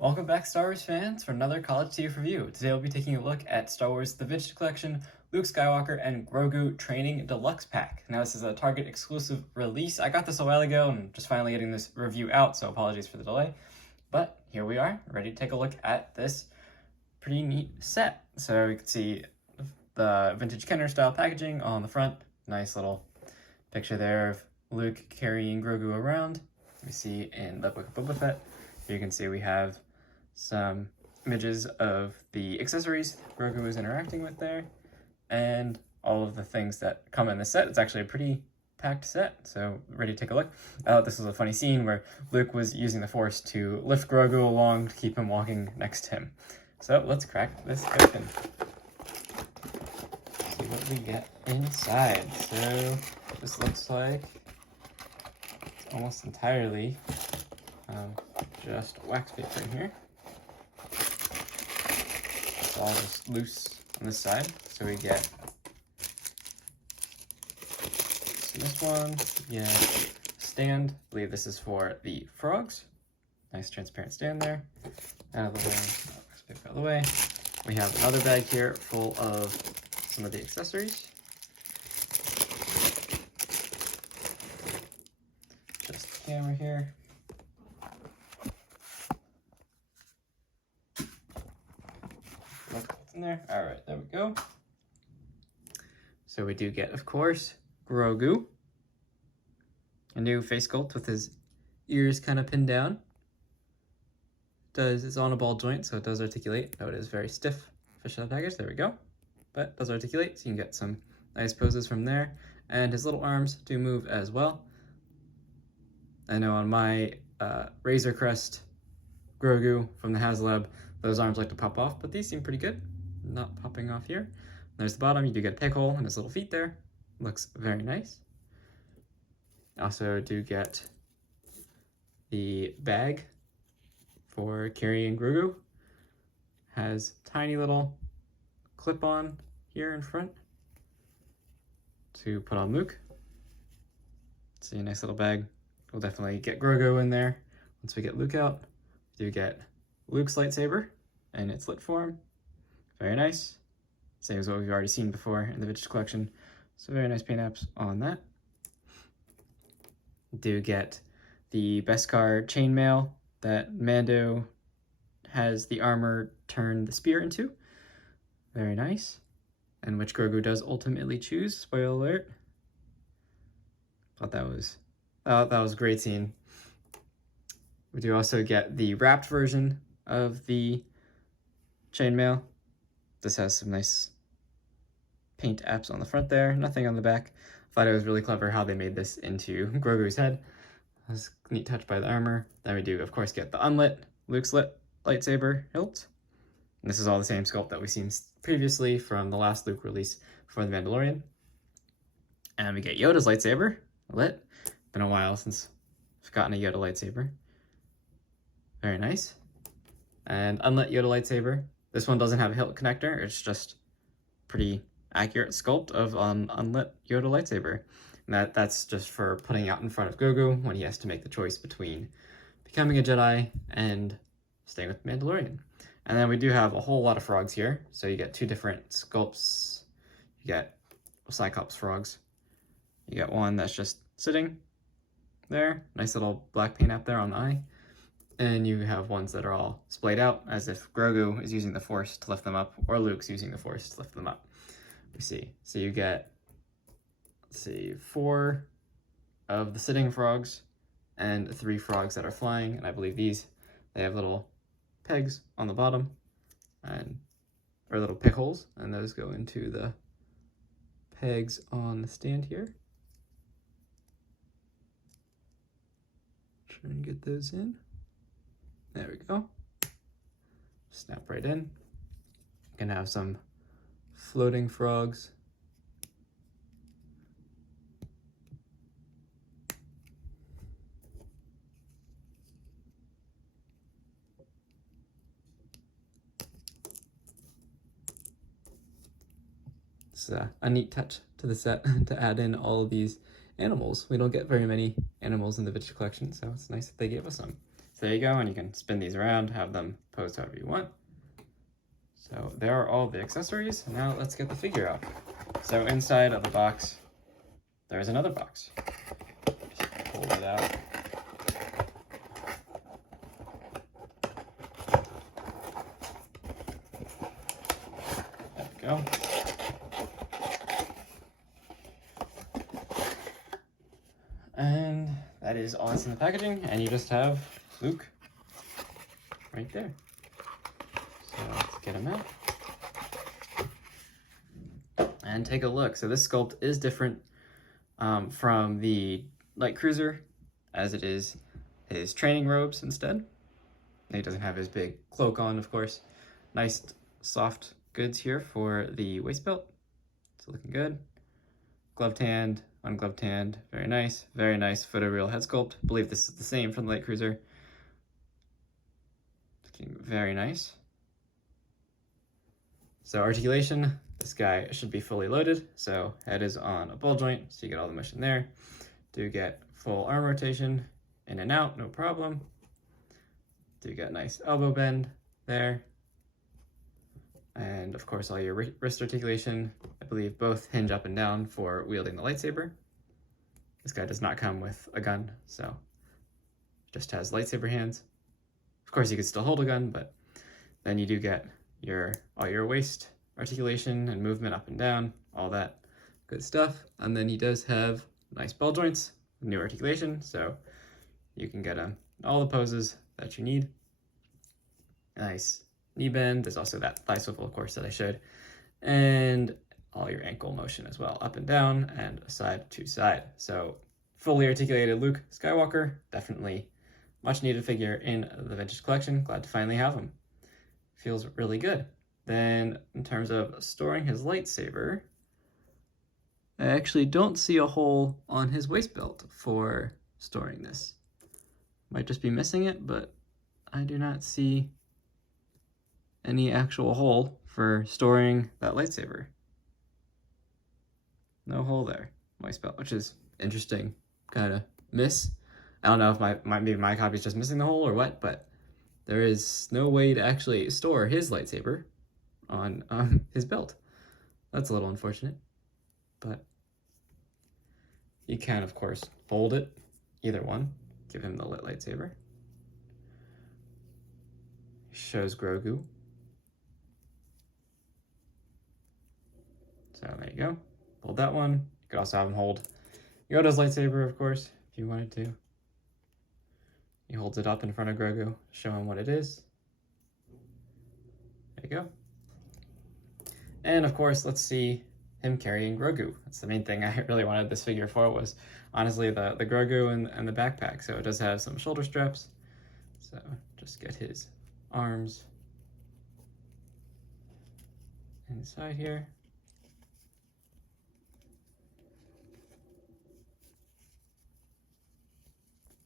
Welcome back, Star Wars fans, for another College TF review. Today we'll be taking a look at Star Wars The Vintage Collection, Luke Skywalker and Grogu Training Deluxe Pack. Now this is a Target exclusive release. I got this a while ago and just finally getting this review out, so apologies for the delay. But here we are, ready to take a look at this pretty neat set. So you can see the vintage Kenner style packaging on the front. Nice little picture there of Luke carrying Grogu around. We see in the Book of Boba Fett. Here you can see we have some images of the accessories Grogu is interacting with there, and all of the things that come in the set. It's actually a pretty packed set, so ready to take a look. I thought this was a funny scene where Luke was using the Force to lift Grogu along to keep him walking next to him. So let's crack this open. See what we get inside. So this looks like it's almost entirely just wax paper in here. It's all just loose on this side. So we get this one, stand. I believe this is for the frogs. Nice transparent stand there. Out of the way, wax paper out of the way. We have another bag here full of some of the accessories. Just the camera here. What's in there? All right, there we go. So we do get, of course, Grogu. A new face sculpt with his ears kind of pinned down. It's on a ball joint, so it does articulate. Oh, it is very stiff. Fish out of the package, there we go. But it does articulate, so you can get some nice poses from there. And his little arms do move as well. I know on my Razor Crest Grogu from the HasLab, those arms like to pop off, but these seem pretty good. Not popping off here. There's the bottom, you do get a peg hole and his little feet there. Looks very nice. Also do get the bag for carrying Grogu. Has tiny little clip-on here in front to put on Luke. See, a nice little bag. We'll definitely get Grogu in there. Once we get Luke out, we do get Luke's lightsaber in its lit form. Very nice. Same as what we've already seen before in the Vintage Collection. So very nice paint apps on that. Do get the Beskar chainmail that Mando has the armor turn the spear into. Very nice. And which Grogu does ultimately choose. Spoiler alert. Thought that was a great scene. We do also get the wrapped version of the chainmail. This has some nice paint apps on the front there, nothing on the back. Thought it was really clever how they made this into Grogu's head. That was a neat touch by the armor. Then we do, of course, get the unlit Luke's lit lightsaber hilt. And this is all the same sculpt that we've seen previously from the last Luke release for The Mandalorian. And we get Yoda's lightsaber lit. Been a while since I've gotten a Yoda lightsaber. Very nice. And unlit Yoda lightsaber. This one doesn't have a hilt connector. It's just pretty accurate sculpt of unlit Yoda lightsaber. And that's just for putting out in front of Grogu when he has to make the choice between becoming a Jedi and staying with the Mandalorian. And then we do have a whole lot of frogs here. So you get two different sculpts. You get Cyclops frogs. You get one that's just sitting there. Nice little black paint up there on the eye. And you have ones that are all splayed out, as if Grogu is using the Force to lift them up, or Luke's using the Force to lift them up. We see. So you get, let's see, 4 of the sitting frogs, and 3 frogs that are flying. And I believe they have little pegs on the bottom, or little pig holes, and those go into the pegs on the stand here. Try and get those in. There we go. Snap right in. Gonna have some floating frogs. It's a neat touch to the set to add in all of these animals. We don't get very many animals in the Vintage Collection, so it's nice that they gave us some. So there you go, and you can spin these around, have them pose however you want. So there are all the accessories. Now let's get the figure out. So inside of the box, there's another box. Just pull it out. There we go. And that is all that's in the packaging, and you just have Luke right there. So let's get him out and take a look. So this sculpt is different from the light cruiser, as it is his training robes instead. He doesn't have his big cloak on, of course. Nice soft goods here for the waist belt. It's looking good. Gloved hand, ungloved hand, very nice photoreal head sculpt. I believe this is the same from the light cruiser. Looking very nice. So articulation, this guy should be fully loaded. So head is on a ball joint, so you get all the motion there. Do get full arm rotation, in and out, no problem. Do get nice elbow bend there. And of course all your wrist articulation. I believe both hinge up and down for wielding the lightsaber. This guy does not come with a gun, so just has lightsaber hands. Of course you could still hold a gun, but then you do get all your waist articulation and movement up and down, all that good stuff. And then he does have nice ball joints, new articulation, so you can get all the poses that you need. Nice knee bend. There's also that thigh swivel, of course, that I showed. And all your ankle motion as well, up and down and side to side. So fully articulated Luke Skywalker, definitely much needed figure in the vintage collection. Glad to finally have him. Feels really good. Then in terms of storing his lightsaber, I actually don't see a hole on his waist belt for storing this. Might just be missing it, but I do not see any actual hole for storing that lightsaber. No hole there, waist belt, which is interesting, kind of miss. I don't know if maybe my copy's just missing the hole or what, but there is no way to actually store his lightsaber on his belt. That's a little unfortunate, but you can, of course, fold it, either one, give him the lit lightsaber. Shows Grogu. So there you go. Hold that one. You could also have him hold Yoda's lightsaber, of course, if you wanted to. He holds it up in front of Grogu, show him what it is. There you go. And of course, let's see him carrying Grogu. That's the main thing I really wanted this figure for, was honestly the Grogu and the backpack. So it does have some shoulder straps. So just get his arms inside here.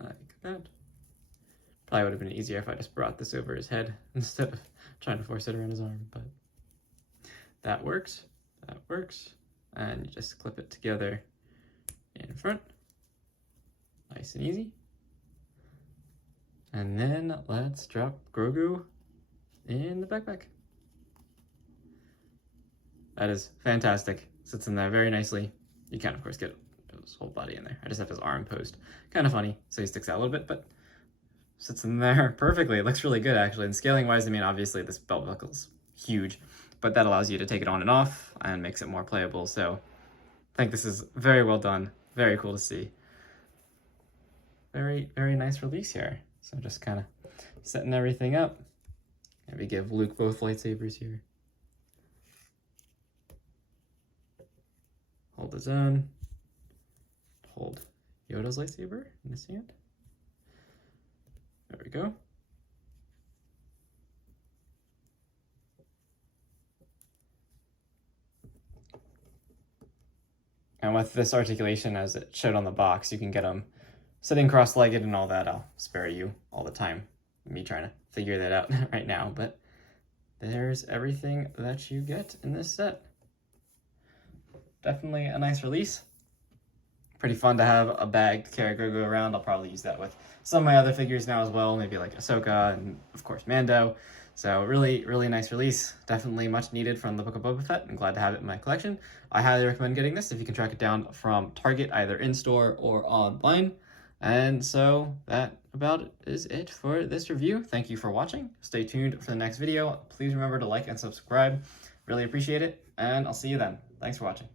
Like that. Probably would have been easier if I just brought this over his head instead of trying to force it around his arm, but that works. That works. And you just clip it together in front. Nice and easy. And then let's drop Grogu in the backpack. That is fantastic. Sits in there very nicely. You can, of course, get his whole body in there. I just have his arm posed. Kind of funny, so he sticks out a little bit, but sits in there perfectly. It looks really good, actually. And scaling-wise, I mean, obviously this belt buckle's huge, but that allows you to take it on and off and makes it more playable. So I think this is very well done. Very cool to see. Very, very nice release here. So just kind of setting everything up. Maybe give Luke both lightsabers here. Hold his own. Hold Yoda's lightsaber in his hand. There we go. And with this articulation, as it showed on the box, you can get them sitting cross-legged and all that. I'll spare you all the time, me trying to figure that out right now, but there's everything that you get in this set. Definitely a nice release. pretty fun to have a bag to carry Grogu around. I'll probably use that with some of my other figures now as well, maybe like Ahsoka and of course Mando. So really, really nice release. Definitely much needed from the Book of Boba Fett. I'm glad to have it in my collection. I highly recommend getting this if you can track it down from Target, either in-store or online. And so that about is it for this review. Thank you for watching. Stay tuned for the next video. Please remember to like and subscribe. Really appreciate it, and I'll see you then. Thanks for watching.